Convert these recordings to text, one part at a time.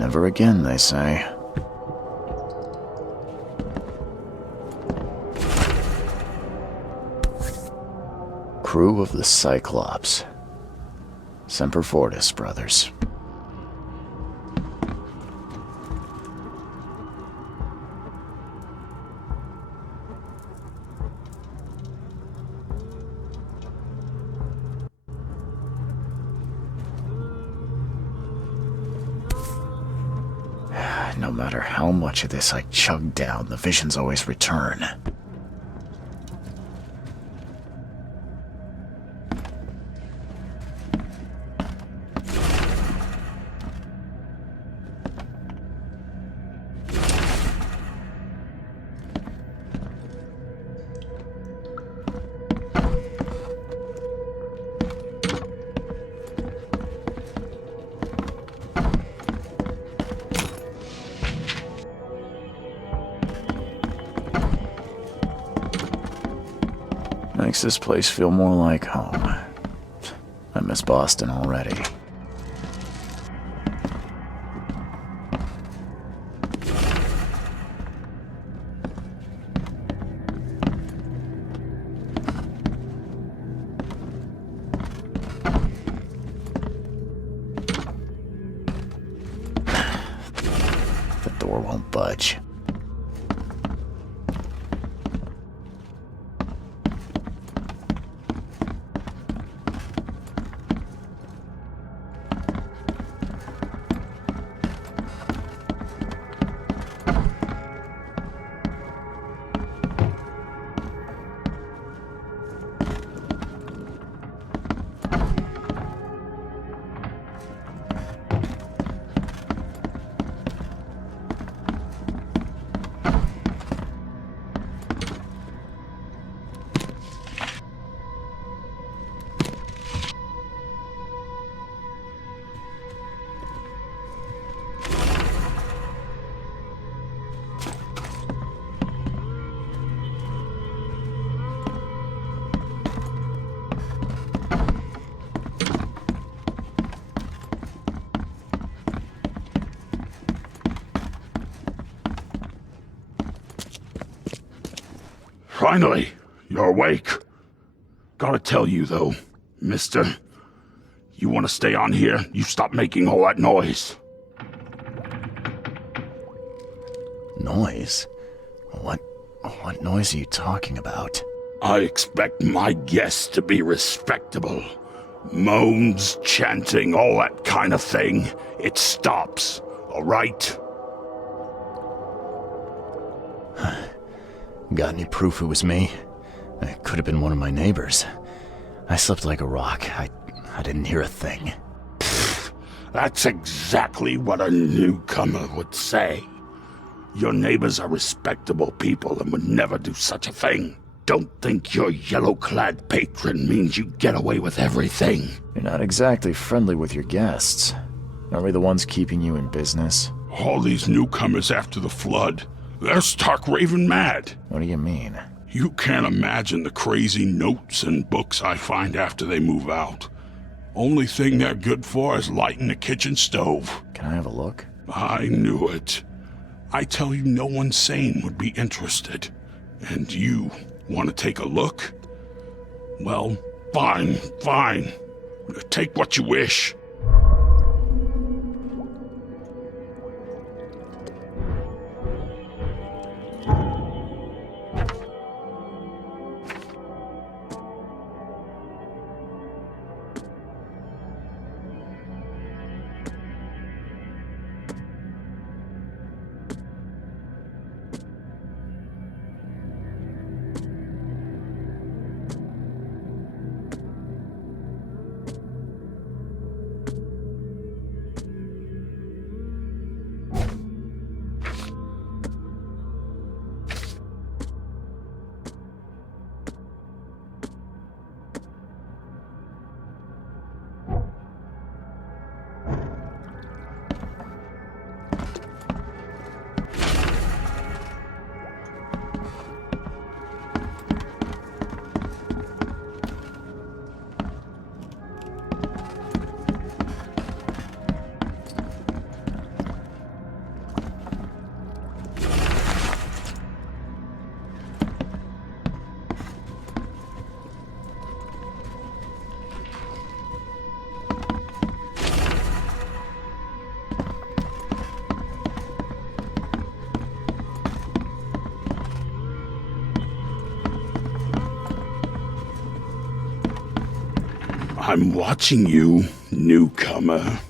Never again, they say. Crew of the Cyclops. Semper Fortis, brothers. No matter how much of this I chug down, the visions always return. Makes this place feel more like home. I miss Boston already. The door won't budge. Finally, you're awake. Gotta tell you, though, mister, you want to stay on here, you stop making all that noise. Noise? What noise are you talking about? I expect my guests to be respectable. Moans, chanting, all that kind of thing. It stops, all right? Got any proof it was me? It could have been one of my neighbors. I slept like a rock. I didn't hear a thing. That's exactly what a newcomer would say. Your neighbors are respectable people and would never do such a thing. Don't think your yellow-clad patron means you get away with everything. You're not exactly friendly with your guests. Are we the ones keeping you in business? All these newcomers after the flood, they're stark raving mad. What do you mean? You can't imagine the crazy notes and books I find after they move out. Only thing they're good for is lighting the kitchen stove. Can I have a look? I knew it. I tell you, no one sane would be interested. And you want to take a look? Well, fine. Take what you wish. I'm watching you, newcomer.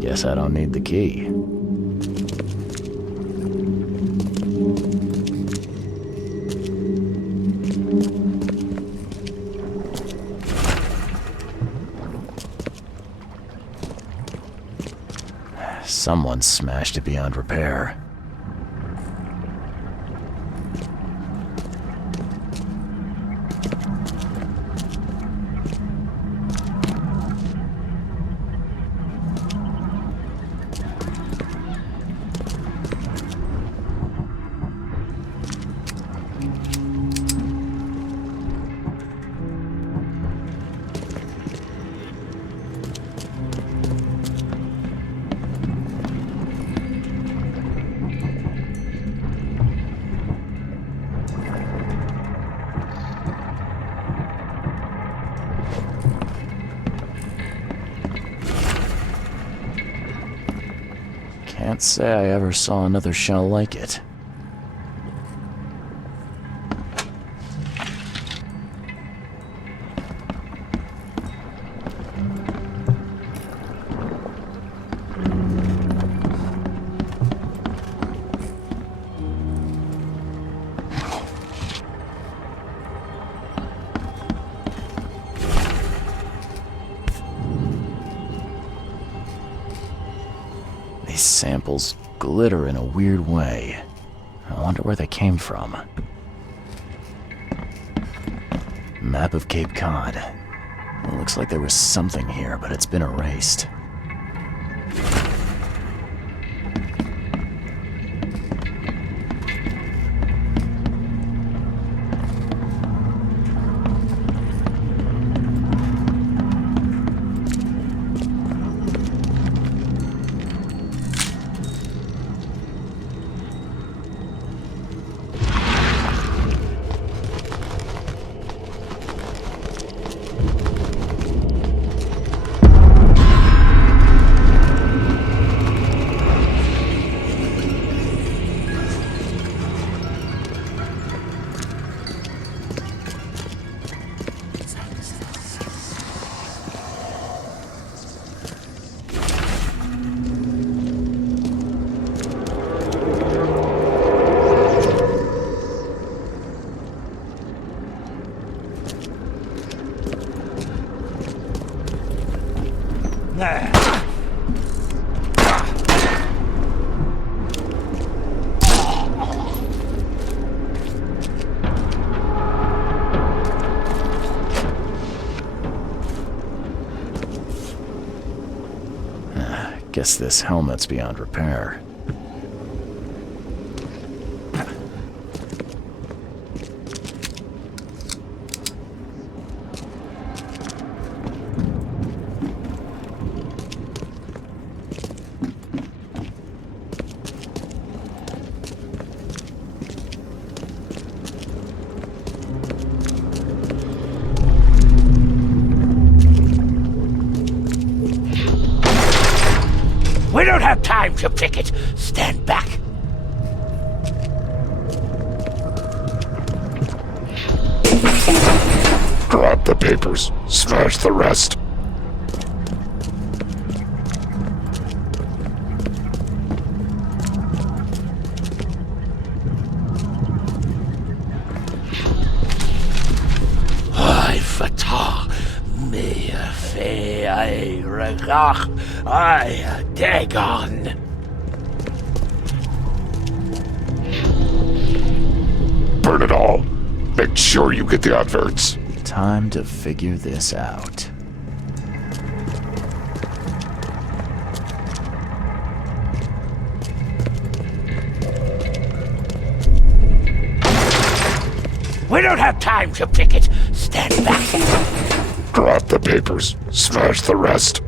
Guess I don't need the key. Someone smashed it beyond repair. Can't say I ever saw another shell like it. These samples glitter in a weird way. I wonder where they came from. Map of Cape Cod. It looks like there was something here, but it's been erased. Guess this helmet's beyond repair. We don't have time to pick it. Stand back. Grab the papers. Smash the rest. Ai fatah me fe ai regach ai dagon. Burn it all. Make sure you get the adverts. Time to figure this out. We don't have time to pick it. Stand back. Grab the papers. Smash the rest.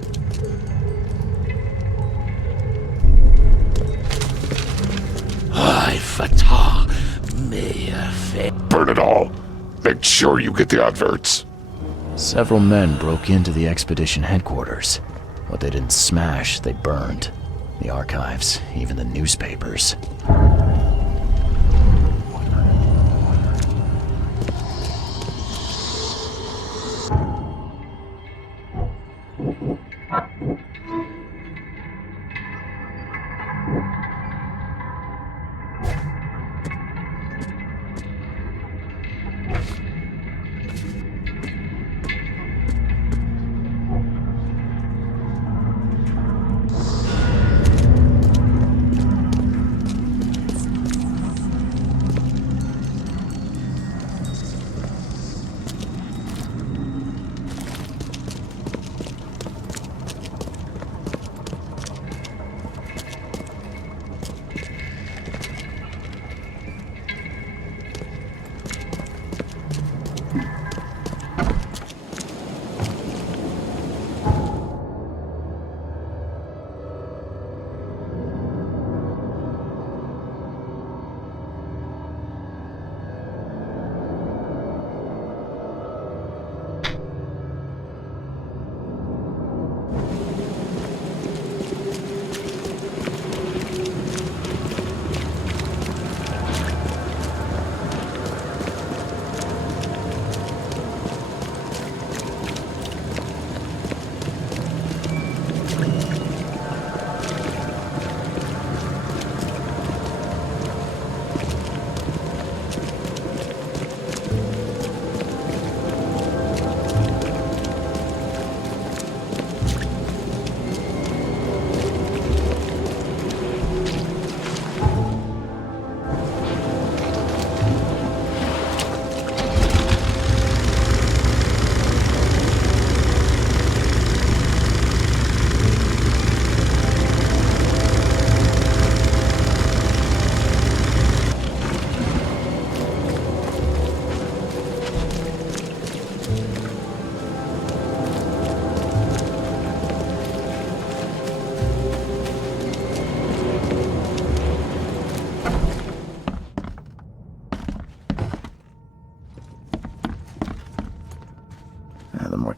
Ai fatah me fe. Burn it all. Make sure you get the adverts. Several men broke into the expedition headquarters. What they didn't smash, they burned. The archives, even the newspapers.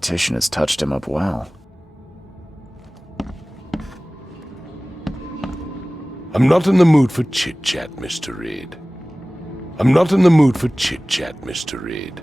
tactician has touched him up well. I'm not in the mood for chit-chat, Mr. Reed. I'm not in the mood for chit-chat, Mr. Reed.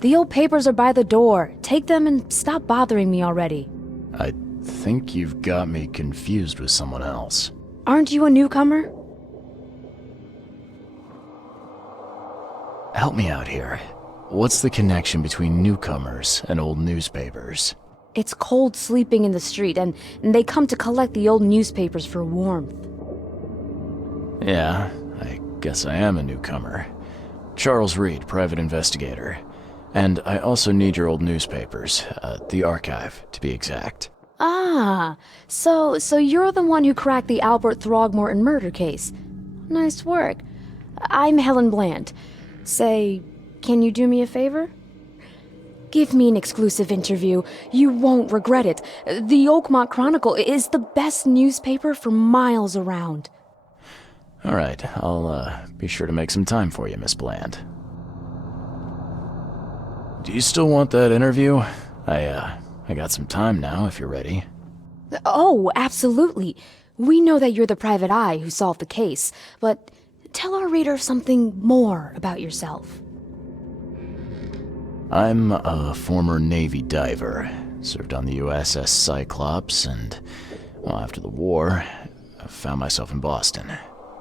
The old papers are by the door. Take them and stop bothering me already. I think you've got me confused with someone else. Aren't you a newcomer? Help me out here. What's the connection between newcomers and old newspapers? It's cold sleeping in the street, and they come to collect the old newspapers for warmth. Yeah, I guess I am a newcomer. Charles Reed, private investigator. And I also need your old newspapers, the archive, to be exact. Ah, so you're the one who cracked the Albert Throgmorton murder case. Nice work. I'm Helen Bland. Say, can you do me a favor? Give me an exclusive interview. You won't regret it. The Oakmont Chronicle is the best newspaper for miles around. All right, I'll be sure to make some time for you, Miss Bland. Do you still want that interview? I got some time now, if you're ready. Oh, absolutely. We know that you're the private eye who solved the case, but tell our reader something more about yourself. I'm a former Navy diver. Served on the USS Cyclops, and, well, after the war, I found myself in Boston.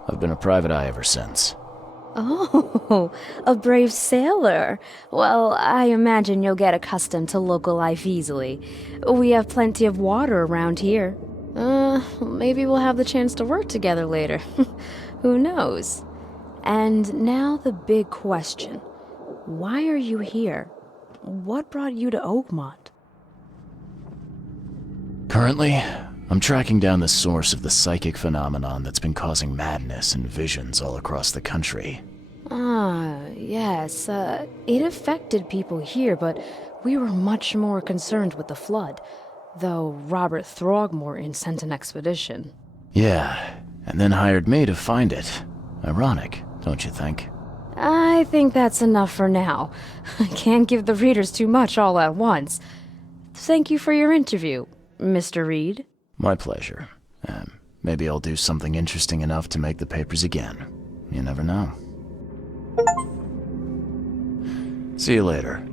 I've been a private eye ever since. Oh, a brave sailor. Well, I imagine you'll get accustomed to local life easily. We have plenty of water around here. Maybe we'll have the chance to work together later. Who knows? And now the big question. Why are you here? What brought you to Oakmont? Currently, I'm tracking down the source of the psychic phenomenon that's been causing madness and visions all across the country. Ah, yes, it affected people here, but we were much more concerned with the flood, though Robert Throgmorton sent an expedition. Yeah, and then hired me to find it. Ironic, don't you think? I think that's enough for now. I can't give the readers too much all at once. Thank you for your interview, Mr. Reed. My pleasure. Maybe I'll do something interesting enough to make the papers again. You never know. See you later.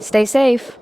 Stay safe.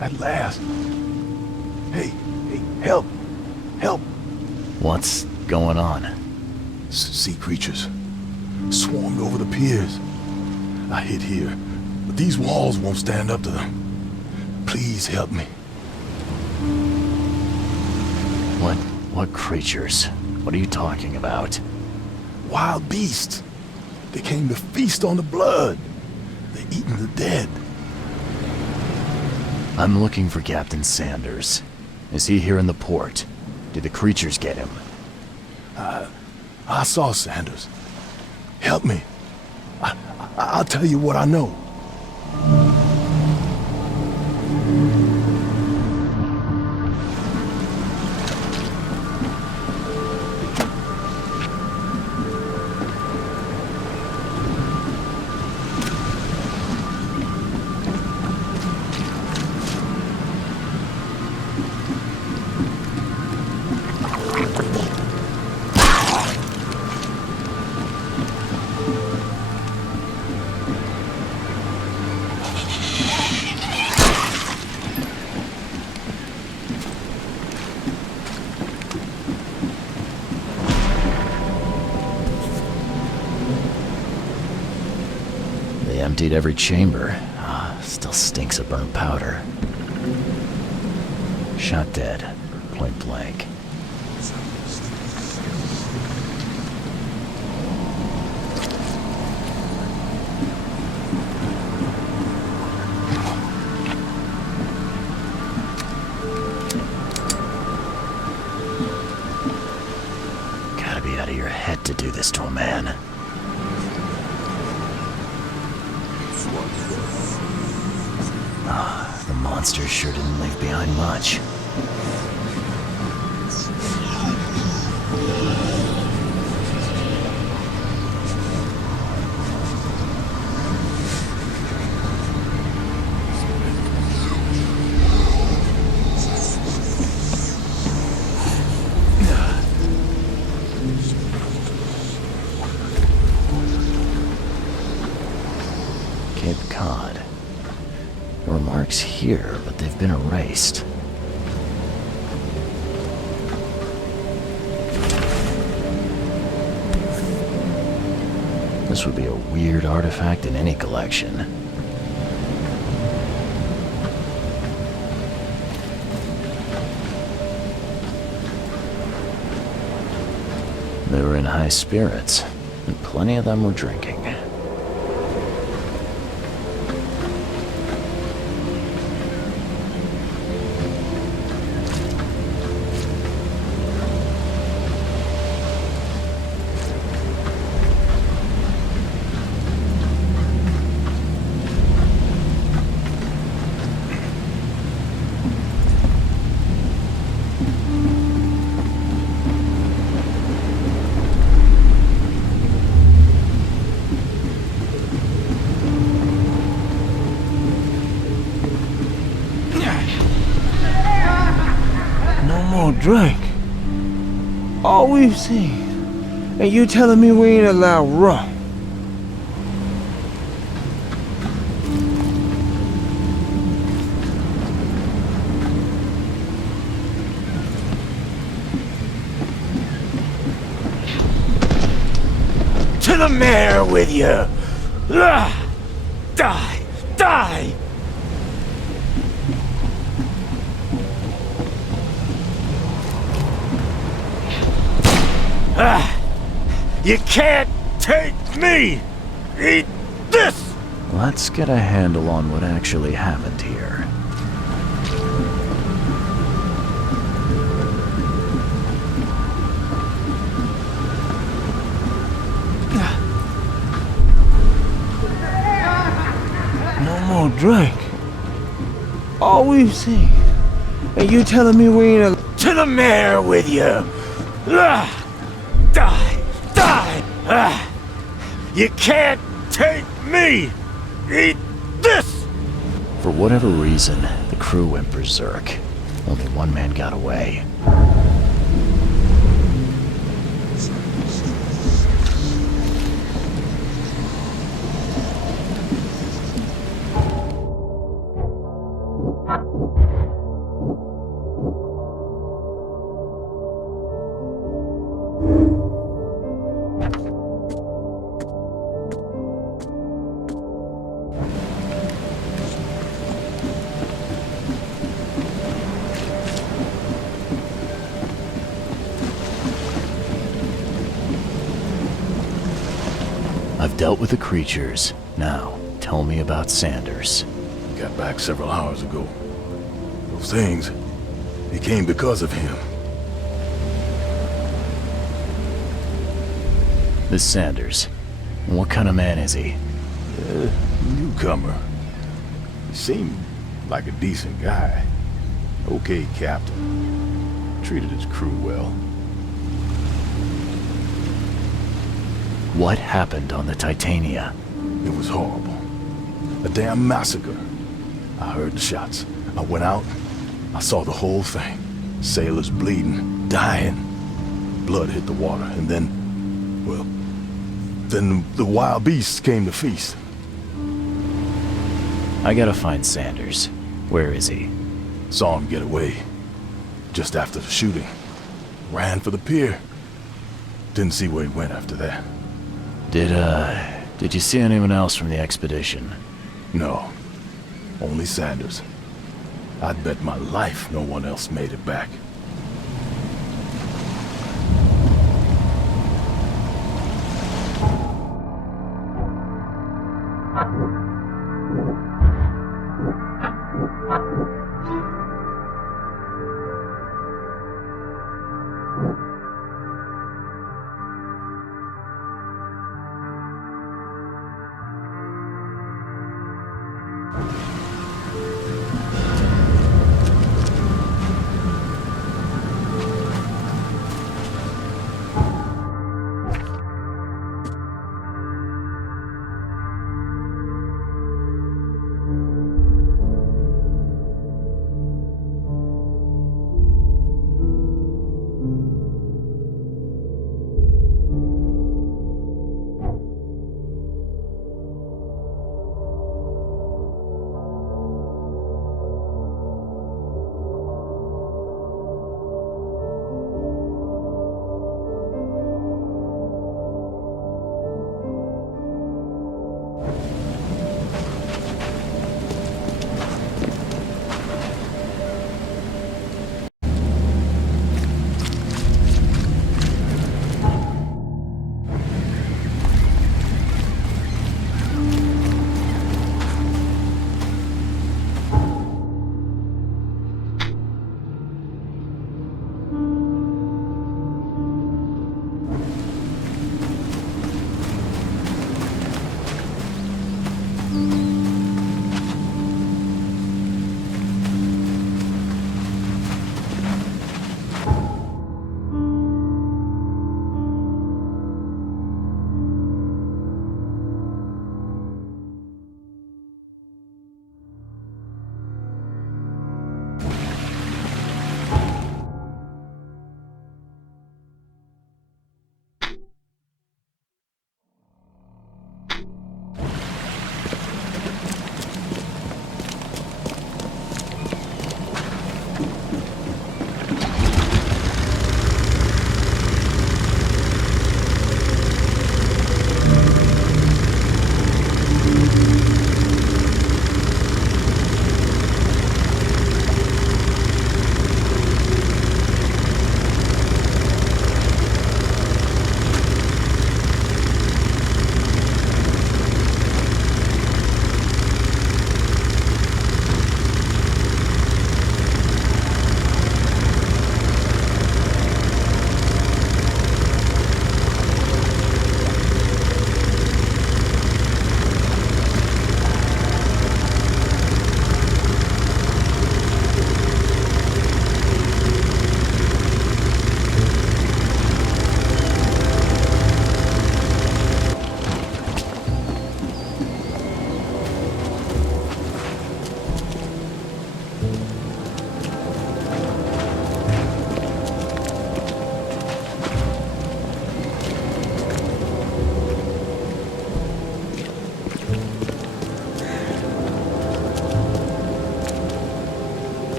At last. Hey, help! Help! What's going on? Sea creatures. Swarmed over the piers. I hid here, but these walls won't stand up to them. Please help me. What creatures? What are you talking about? Wild beasts. They came to feast on the blood. They're eating the dead. I'm looking for Captain Sanders. Is he here in the port? Did the creatures get him? I saw Sanders. Help me. I'll tell you what I know. They emptied every chamber. Still stinks of burnt powder. Shot dead. Point blank. Gotta be out of your head to do this to a man. The monster sure didn't leave behind much. Cape Cod. There were marks here, but they've been erased. This would be a weird artifact in any collection. They were in high spirits, and plenty of them were drinking. Drink. All we've seen. And you telling me we ain't allowed rum? To the mayor with you! Die! Die! You can't take me! Eat this! Let's get a handle on what actually happened here. No more drink. All we've seen. And you telling me we ain't allowed... To the mayor with you! Die! Die! You can't take me! Eat this! For whatever reason, the crew went berserk. Only one man got away. I've dealt with the creatures. Now, tell me about Sanders. Got back several hours ago. Those things, they came because of him. This Sanders, what kind of man is he? Newcomer. He seemed like a decent guy. Okay, Captain. Treated his crew well. What happened on the Titania? It was horrible. A damn massacre. I heard the shots. I went out. I saw the whole thing. Sailors bleeding, dying. Blood hit the water, and then, well, then the wild beasts came to feast. I gotta find Sanders. Where is he? Saw him get away. Just after the shooting. Ran for the pier. Didn't see where he went after that. Did you see anyone else from the expedition? No. Only Sanders. I'd bet my life no one else made it back.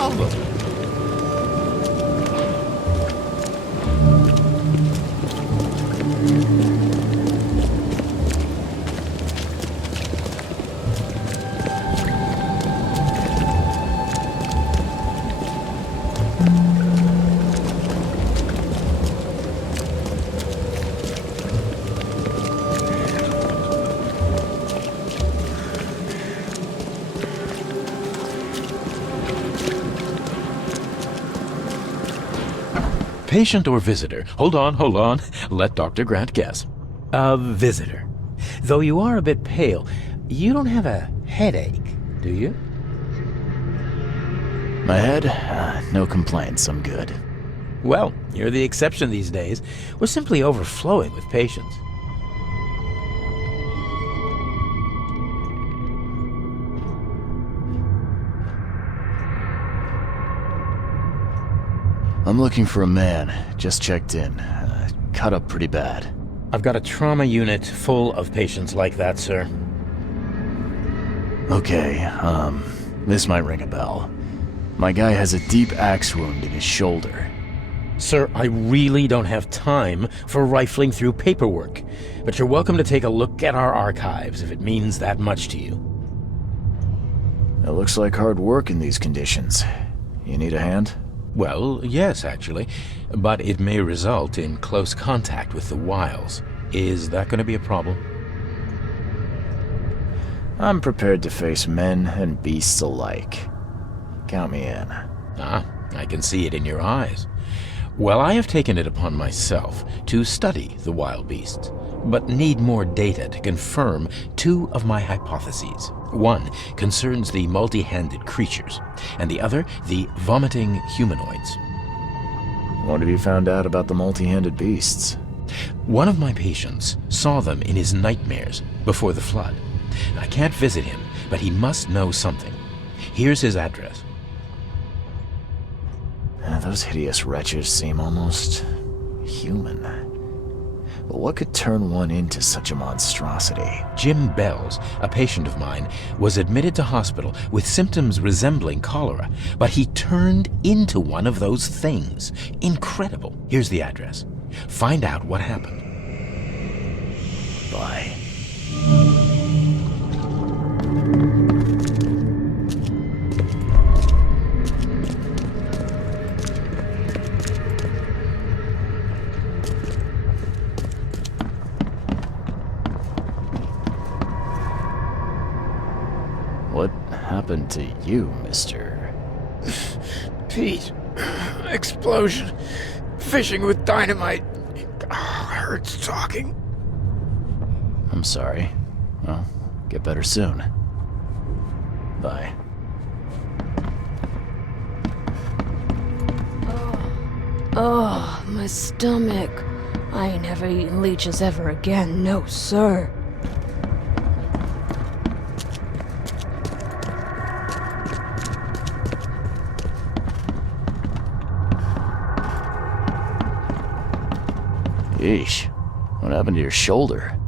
problem? Patient or visitor? Hold on. Let Dr. Grant guess. A visitor. Though you are a bit pale, you don't have a headache, do you? My head? No complaints, I'm good. Well, you're the exception these days. We're simply overflowing with patients. I'm looking for a man. Just checked in. Cut up pretty bad. I've got a trauma unit full of patients like that, sir. Okay, this might ring a bell. My guy has a deep axe wound in his shoulder. Sir, I really don't have time for rifling through paperwork, but you're welcome to take a look at our archives if it means that much to you. It looks like hard work in these conditions. You need a hand? Well, yes, actually, but it may result in close contact with the wiles. Is that going to be a problem? I'm prepared to face men and beasts alike. Count me in. Ah, I can see it in your eyes. Well, I have taken it upon myself to study the wild beasts, but need more data to confirm two of my hypotheses. One concerns the multi-handed creatures, and the other the vomiting humanoids. What have you found out about the multi-handed beasts? One of my patients saw them in his nightmares before the flood. I can't visit him, but he must know something. Here's his address. Those hideous wretches seem almost human. But what could turn one into such a monstrosity? Jim Bells, a patient of mine, was admitted to hospital with symptoms resembling cholera, but he turned into one of those things. Incredible. Here's the address. Find out what happened. Bye. What happened to you, mister? Pete. Explosion. Fishing with dynamite. Hurts talking. I'm sorry. Well, get better soon. Bye. Oh, my stomach. I ain't never eaten leeches ever again, no sir. Yeesh. What happened to your shoulder?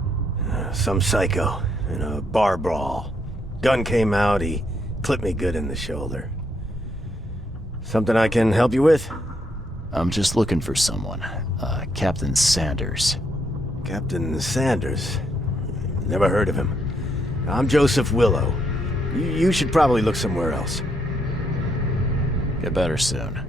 Some psycho in a bar brawl. Gun came out, he clipped me good in the shoulder. Something I can help you with? I'm just looking for someone. Captain Sanders. Captain Sanders? Never heard of him. I'm Joseph Willow. You should probably look somewhere else. Get better soon.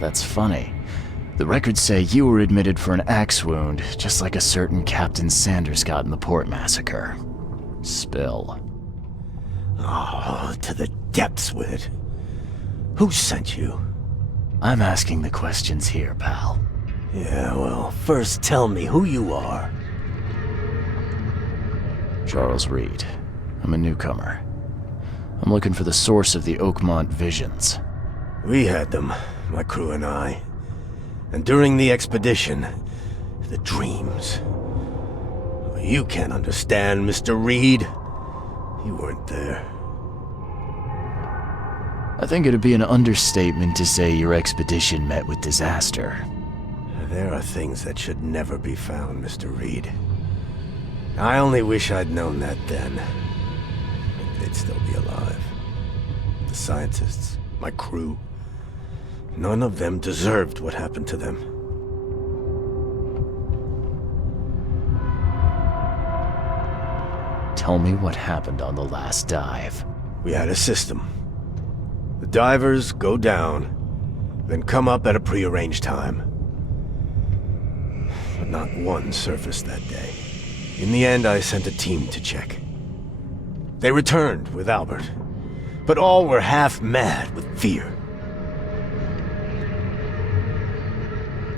That's funny. The records say you were admitted for an axe wound, just like a certain Captain Sanders got in the port massacre. Spill. Oh, to the depths with it. Who sent you? I'm asking the questions here, pal. Yeah, well, first tell me who you are. Charles Reed. I'm a newcomer. I'm looking for the source of the Oakmont visions. We had them, my crew and I. And during the expedition, the dreams. You can't understand, Mr. Reed. You weren't there. I think it'd be an understatement to say your expedition met with disaster. There are things that should never be found, Mr. Reed. I only wish I'd known that then. They'd still be alive. The scientists, my crew, none of them deserved what happened to them. Tell me what happened on the last dive. We had a system. The divers go down, then come up at a prearranged time. But not one surfaced that day. In the end, I sent a team to check. They returned with Albert, but all were half mad with fear.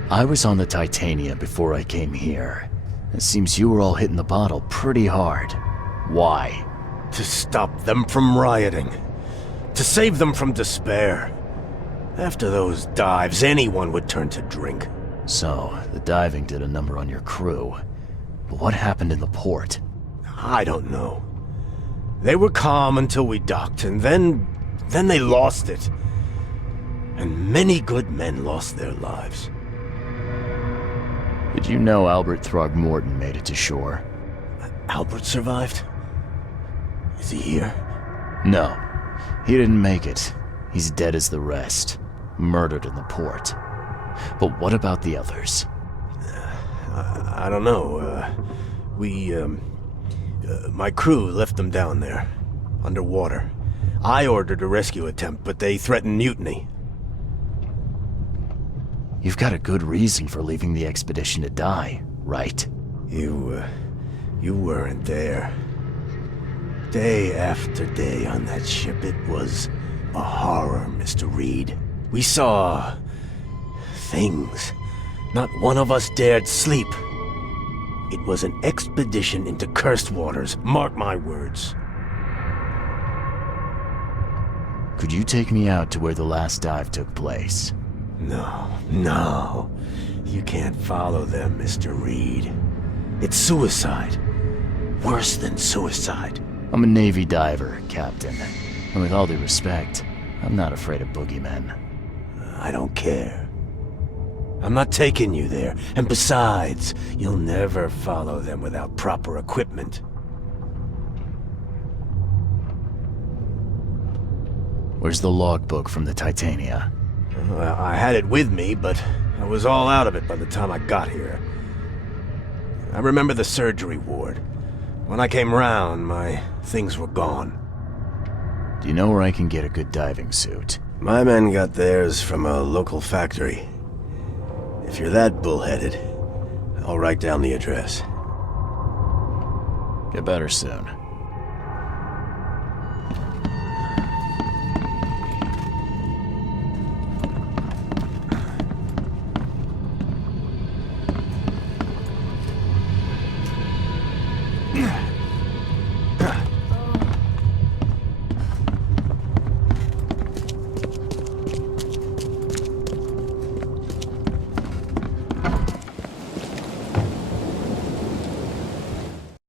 I was on the Titania before I came here. It seems you were all hitting the bottle pretty hard. Why? To stop them from rioting. To save them from despair. After those dives, anyone would turn to drink. So, the diving did a number on your crew. But what happened in the port? I don't know. They were calm until we docked, and then they lost it. And many good men lost their lives. Did you know Albert Throgmorton made it to shore? Albert survived? Is he here? No. He didn't make it. He's dead as the rest. Murdered in the port. But what about the others? I don't know. My crew left them down there, underwater. I ordered a rescue attempt, but they threatened mutiny. You've got a good reason for leaving the expedition to die, right? You weren't there. Day after day on that ship, it was a horror, Mr. Reed. We saw things. Not one of us dared sleep. It was an expedition into cursed waters, mark my words. Could you take me out to where the last dive took place? No. You can't follow them, Mr. Reed. It's suicide. Worse than suicide. I'm a Navy diver, Captain. And with all due respect, I'm not afraid of boogeymen. I don't care. I'm not taking you there. And besides, you'll never follow them without proper equipment. Where's the logbook from the Titania? Well, I had it with me, but I was all out of it by the time I got here. I remember the surgery ward. When I came round, my things were gone. Do you know where I can get a good diving suit? My men got theirs from a local factory. If you're that bullheaded, I'll write down the address. Get better soon.